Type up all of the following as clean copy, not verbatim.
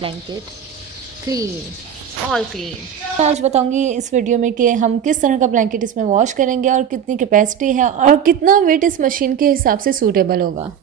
Blanket clean, all clean. आज बताऊंगी इस वीडियो में कि हम किस तरह का ब्लैंकेट इसमें वॉश करेंगे और कितनी कैपेसिटी है और कितना वेट इस मशीन के हिसाब से सूटेबल होगा।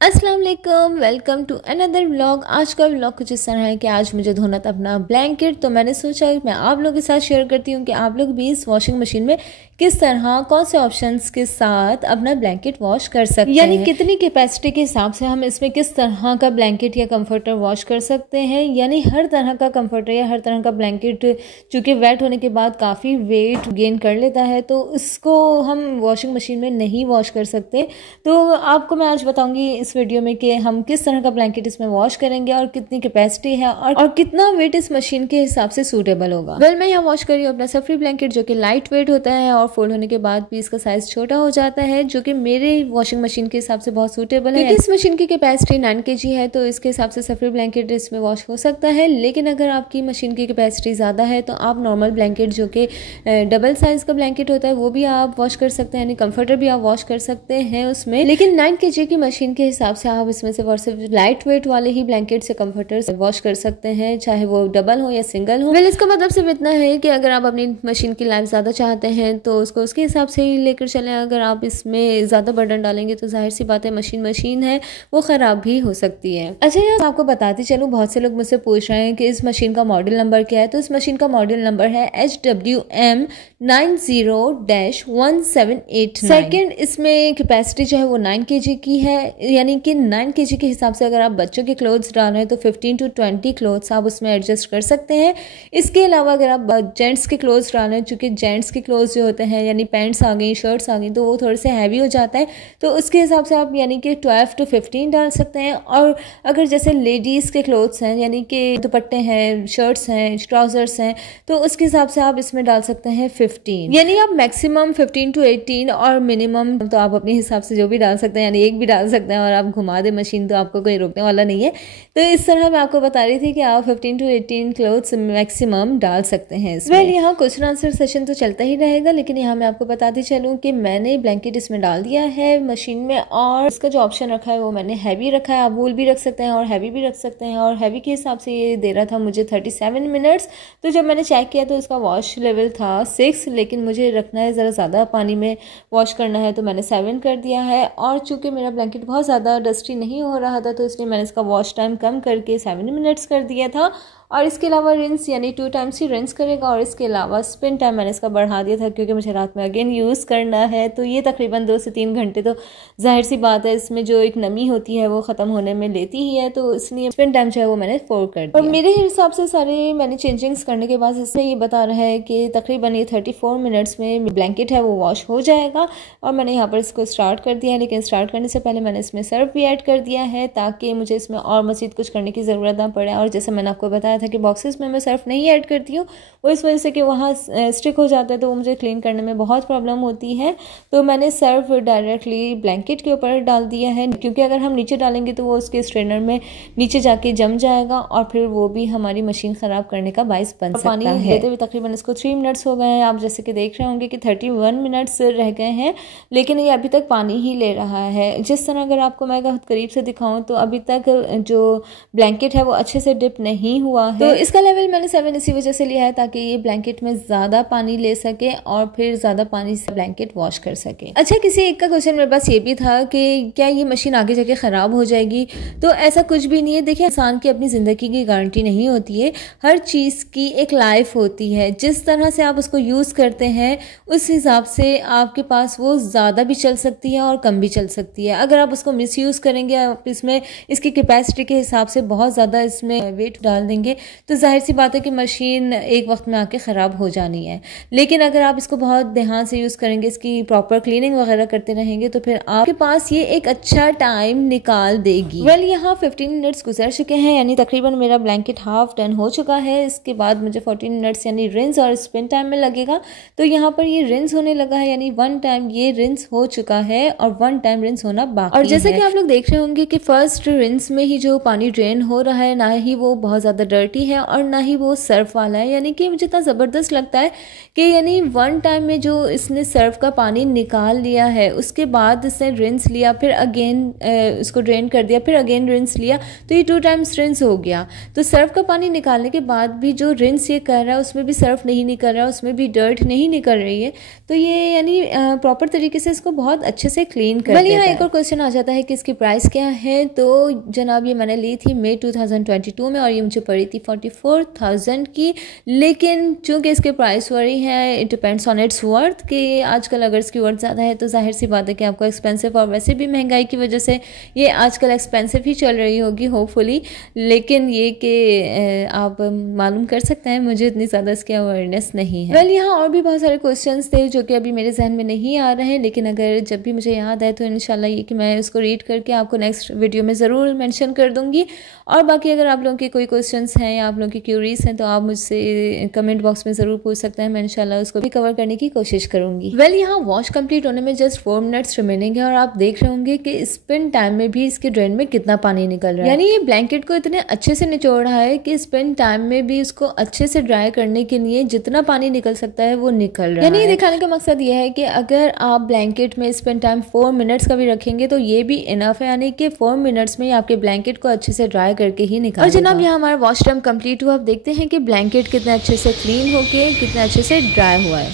अस्सलाम वालेकुम, वेलकम टू अनदर व्लॉग। आज का व्लॉग कुछ इस तरह है कि आज मुझे धोना था अपना ब्लैंकेट, तो मैंने सोचा मैं आप लोगों के साथ शेयर करती हूँ कि आप लोग भी इस वॉशिंग मशीन में किस तरह कौन से ऑप्शंस के साथ अपना ब्लैंकेट वॉश कर सकते हैं, यानी कितनी कैपेसिटी के हिसाब से हम इसमें किस तरह का ब्लैंकेट या कंफर्टर वॉश कर सकते हैं। यानी हर तरह का कंफर्टर या हर तरह का ब्लैंकेट चूँकि वेट होने के बाद काफ़ी वेट गेन कर लेता है, तो इसको हम वॉशिंग मशीन में नहीं वॉश कर सकते। तो आपको मैं आज बताऊँगी इस वीडियो में कि हम किस तरह का ब्लैंकेट इसमें वॉश करेंगे और कितनी कैपेसिटी है और कितना वेट इस मशीन के हिसाब से सूटेबल होगा। मैं यहाँ वॉश कर रही हूँ अपना सफरी ब्लैंकेट, जो कि लाइट वेट होता है और फोल्ड होने के बाद भी इसका साइज छोटा हो जाता है, जो कि मेरे वॉशिंग मशीन के हिसाब से बहुत सूटेबल है। इस मशीन की कैपेसिटी 9 kg है, तो इसके हिसाब से सफरी ब्लैंकेट इसमें वॉश हो सकता है। लेकिन अगर आपकी मशीन की कैपेसिटी ज़्यादा है तो आप नॉर्मल ब्लैंकेट, जो कि डबल साइज का ब्लैंकेट होता है, वो भी आप वॉश कर सकते हैं, यानी कंफर्टर भी आप वॉश कर सकते हैं उसमें। लेकिन 9 kg की मशीन के हिसाब से आप इसमें से सिर्फ लाइट वेट वाले ही ब्लैंकेट से कंफर्टर्स वॉश कर सकते हैं, चाहे वो डबल हो या सिंगल हो। इसका मतलब सिर्फ इतना है कि अगर आप अपनी मशीन की लाइफ ज़्यादा चाहते हैं तो उसको उसके हिसाब से ही लेकर चलें। अगर आप इसमें ज़्यादा बर्डन डालेंगे तो जाहिर सी बात है मशीन है वो ख़राब भी हो सकती है। अच्छा यार, आपको बताती चलूँ, बहुत से लोग मुझसे पूछ रहे हैं कि इस मशीन का मॉडल नंबर क्या है। तो इस मशीन का मॉडल नंबर है HWM 90-1789। सेकेंड, इसमें कैपेसिटी जो है वो 9 kg की है, यानी कि 9 kg के हिसाब से अगर आप बच्चों के क्लोथ्स डाल रहे हैं तो 15 to 20 क्लोथ्स आप उसमें एडजस्ट कर सकते हैं। इसके अलावा अगर आप जेंट्स के क्लोथ्स डाल रहे हैं, चूँकि जेंट्स के क्लोथ्स जो होते हैं, यानी पैंट्स आ गई, शर्ट्स आ गई, तो वो थोड़े से हैवी हो जाता है, तो उसके हिसाब से आप यानी कि 12 to 15 डाल सकते हैं। और अगर जैसे लेडीज़ के क्लोथ्स हैं, यानी कि दुपट्टे हैं, शर्ट्स हैं, ट्राउज़र्स हैं, तो उसके हिसाब से आप इसमें डाल सकते हैं 15, यानी आप मैक्सिमम 15 to 18 और मिनिमम तो आप अपने हिसाब से जो भी डाल सकते हैं, यानी एक भी डाल सकते हैं और आप घुमा दे मशीन तो आपको कोई रोकने वाला नहीं है। तो इस तरह मैं आपको बता रही थी कि आप 15 to 18 क्लोथ्स मैक्सिमम डाल सकते हैं इसमें। यहाँ क्वेश्चन आंसर सेशन तो चलता ही रहेगा, लेकिन यहाँ मैं आपको बताती चलूँ कि मैंने ब्लैंकेट इसमें डाल दिया है मशीन में, और इसका जो ऑप्शन रखा है वो मैंने हैवी रखा है। आप वूल भी रख सकते हैं और हैवी भी रख सकते हैं, और हैवी के हिसाब से ये दे रहा था मुझे 37 मिनट्स। तो जब मैंने चेक किया तो इसका वॉश लेवल था 6, लेकिन मुझे रखना है ज़रा ज़्यादा पानी में वॉश करना है, तो मैंने 7 कर दिया है। और चूँकि मेरा ब्लैंकेट बहुत ज़्यादा डस्टी नहीं हो रहा था, तो इसलिए मैंने इसका वॉश टाइम कम करके 7 मिनट्स कर दिया था। और इसके अलावा रिंस, यानी 2 टाइम्स ही रिंस करेगा, और इसके अलावा स्पिन टाइम मैंने इसका बढ़ा दिया था क्योंकि मुझे रात में अगेन यूज़ करना है। तो ये तकरीबन 2 से 3 घंटे, तो जाहिर सी बात है इसमें जो एक नमी होती है वो ख़त्म होने में लेती ही है, तो इसलिए स्पिन टाइम जो है वो मैंने 4 कर दिया। और मेरे हिसाब से सारे मैंने चेंजिंग्स करने के बाद इसमें ये बता रहा है कि तकरीबन ये 34 मिनट्स में ब्लैंकेट है वो वॉश हो जाएगा। और मैंने यहाँ पर इसको स्टार्ट कर दिया है, लेकिन स्टार्ट करने से पहले मैंने इसमें सर्फ भी ऐड कर दिया है ताकि मुझे इसमें और मज़ीद कुछ करने की ज़रूरत ना पड़े। और जैसे मैंने आपको बताया था कि बॉक्सेस में मैं सर्फ नहीं ऐड करती हूँ, वो इस वजह से कि वहाँ स्टिक हो जाता है, तो वो मुझे क्लीन करने में बहुत प्रॉब्लम होती है। तो मैंने सर्फ डायरेक्टली ब्लैंकेट के ऊपर डाल दिया है, क्योंकि अगर हम नीचे डालेंगे तो वो उसके स्ट्रेनर में नीचे जाके जम जाएगा और फिर वो भी हमारी मशीन ख़राब करने का बाइस बन सकता है। पानी देते हुए तकरीबन इसको 3 मिनट्स हो गए हैं। आप जैसे कि देख रहे होंगे कि 31 मिनट्स रह गए हैं, लेकिन ये अभी तक पानी ही ले रहा है। जिस तरह अगर आपको मैं करीब से दिखाऊँ तो अभी तक जो ब्लैंकेट है वो अच्छे से डिप नहीं हुआ है। तो इसका लेवल मैंने 7 इसी वजह से लिया है ताकि ये ब्लैंकेट में ज़्यादा पानी ले सके और फिर ज़्यादा पानी से ब्लैंकेट वॉश कर सके। अच्छा, किसी एक का क्वेश्चन मेरे पास ये भी था कि क्या ये मशीन आगे जाके ख़राब हो जाएगी? तो ऐसा कुछ भी नहीं है। देखिए, इंसान की अपनी ज़िंदगी की गारंटी नहीं होती है, हर चीज़ की एक लाइफ होती है। जिस तरह से आप उसको यूज़ करते हैं उस हिसाब से आपके पास वो ज़्यादा भी चल सकती है और कम भी चल सकती है। अगर आप उसको मिसयूज़ करेंगे, आप इसमें इसकी कैपेसिटी के हिसाब से बहुत ज़्यादा इसमें वेट डाल देंगे, तो जाहिर सी बात है कि मशीन एक वक्त में आके ख़राब हो जानी है। लेकिन अगर आप इसको बहुत ध्यान से यूज़ करेंगे, इसकी प्रॉपर क्लीनिंग वगैरह करते रहेंगे, तो फिर आपके पास ये एक अच्छा टाइम निकाल देगी। यहाँ 15 मिनट्स गुजर चुके हैं, यानी तकरीबन मेरा ब्लैंकेट हाफ डन हो चुका है। इसके बाद मुझे 14 मिनट्स यानी रिंस और स्पिन टाइम में लगेगा। तो यहाँ पर ये रिंस होने लगा है, यानी 1 टाइम ये रिंस हो चुका है और 1 टाइम रिंस होना बाकी है। और जैसे कि आप लोग देख रहे होंगे कि फर्स्ट रिंस में ही जो पानी ड्रेन हो रहा है, ना ही वो बहुत ज़्यादा डर्टी है और ना ही वो सर्फ वाला है। यानी कि मुझे इतना ज़बरदस्त लगता है कि यानी वन टाइम में जो इसने सर्फ का पानी निकाल लिया है, उसके बाद इसने रिंस लिया, फिर अगेन उसको ड्रेन कर दिया, फिर अगेन रिंस लिया, तो ये 2 टाइम्स रिंस हो गया। तो सर्फ का पानी निकालने के बाद भी जो रिंस ये कर रहा है उसमें भी सर्फ नहीं निकल रहा है, उसमें भी डर्ट नहीं निकल रही है। तो ये यानी प्रॉपर तरीके से इसको बहुत अच्छे से क्लीन कर देता है। यहाँ एक और क्वेश्चन आ जाता है कि इसकी प्राइस क्या है। तो जनाब ये मैंने ली थी मई 2022 में और ये मुझे पड़ी थी 44,000 की। लेकिन चूंकि इसके प्राइस वरी है, it depends on it's worth, कि आजकल अगर इसकी वर्थ ज़्यादा है तो जाहिर सी बात है कि आपको एक्सपेंसिव, और वैसे भी महंगाई की वजह से ये आजकल एक्सपेंसिव ही चल रही होगी होपफुली। लेकिन ये कि आप मालूम कर सकते हैं, मुझे इतनी ज़्यादा इसकी अवेयरनेस नहीं है। यहाँ और भी बहुत सारे क्वेश्चंस थे जो कि अभी मेरे जहन में नहीं आ रहे हैं, लेकिन अगर जब भी मुझे याद आए तो इंशाल्लाह ये कि मैं उसको रीड करके आपको नेक्स्ट वीडियो में ज़रूर मेंशन कर दूंगी। और बाकी अगर आप लोगों के कोई क्वेश्चंस हैं या आप लोगों की क्यूरीज हैं तो आप मुझसे कमेंट बॉक्स में ज़रूर पूछ सकते हैं, मैं इंशाल्लाह उसको भी कवर करने की कोशिश करूंगी। यहाँ वॉश कंप्लीट होने में जस्ट 4 मिनट्स रिमेनिंग है और आप देख रहे होंगे कि स्पिन टाइम में भी इसके ड्रेन में कितना पानी निकल रहा है। यानी ये ब्लैंकेट को इतने अच्छे से निचोड़ रहा है कि स्पिन टाइम में भी इसको अच्छे से ड्राई करने के लिए जितना पानी निकल सकता है वो निकल रहा है। यानी दिखाने का मकसद ये है कि अगर आप ब्लैंकेट में स्पिन टाइम 4 मिनट्स का भी रखेंगे तो ये भी इनफ है, यानी कि 4 मिनट्स में आपके ब्लैंकेट को अच्छे से ड्राई करके ही निकाल। और जनाब यहाँ हमारा वॉश टाइम कंप्लीट हुआ। अब देखते हैं कि ब्लैंकेट कितने अच्छे से क्लीन होके कितने अच्छे से ड्राई हुआ है।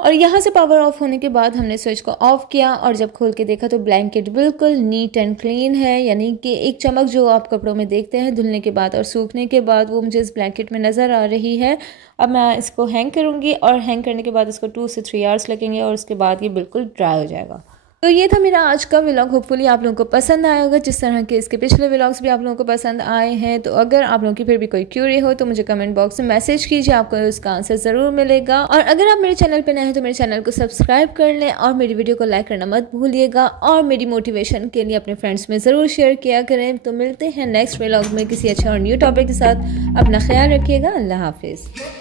और यहाँ से पावर ऑफ होने के बाद हमने स्विच को ऑफ किया और जब खोल के देखा तो ब्लैंकेट बिल्कुल नीट एंड क्लीन है। यानी कि एक चमक जो आप कपड़ों में देखते हैं धुलने के बाद और सूखने के बाद, वो मुझे इस ब्लैंकेट में नज़र आ रही है। अब मैं इसको हैंग करूँगी और हैंग करने के बाद इसको 2 से 3 आवर्स लगेंगे और उसके बाद ये बिल्कुल ड्राई हो जाएगा। तो ये था मेरा आज का व्लॉग। होपफुली आप लोगों को पसंद आया होगा, जिस तरह के इसके पिछले व्लॉग्स भी आप लोगों को पसंद आए हैं। तो अगर आप लोगों की फिर भी कोई क्यूरी हो तो मुझे कमेंट बॉक्स में मैसेज कीजिए, आपको उसका आंसर ज़रूर मिलेगा। और अगर आप मेरे चैनल पर नए हैं तो मेरे चैनल को सब्सक्राइब कर लें और मेरी वीडियो को लाइक करना मत भूलिएगा और मेरी मोटिवेशन के लिए अपने फ्रेंड्स में ज़रूर शेयर किया करें। तो मिलते हैं नेक्स्ट व्लॉग में किसी अच्छे और न्यू टॉपिक के साथ। अपना ख्याल रखिएगा। अल्लाह हाफिज़।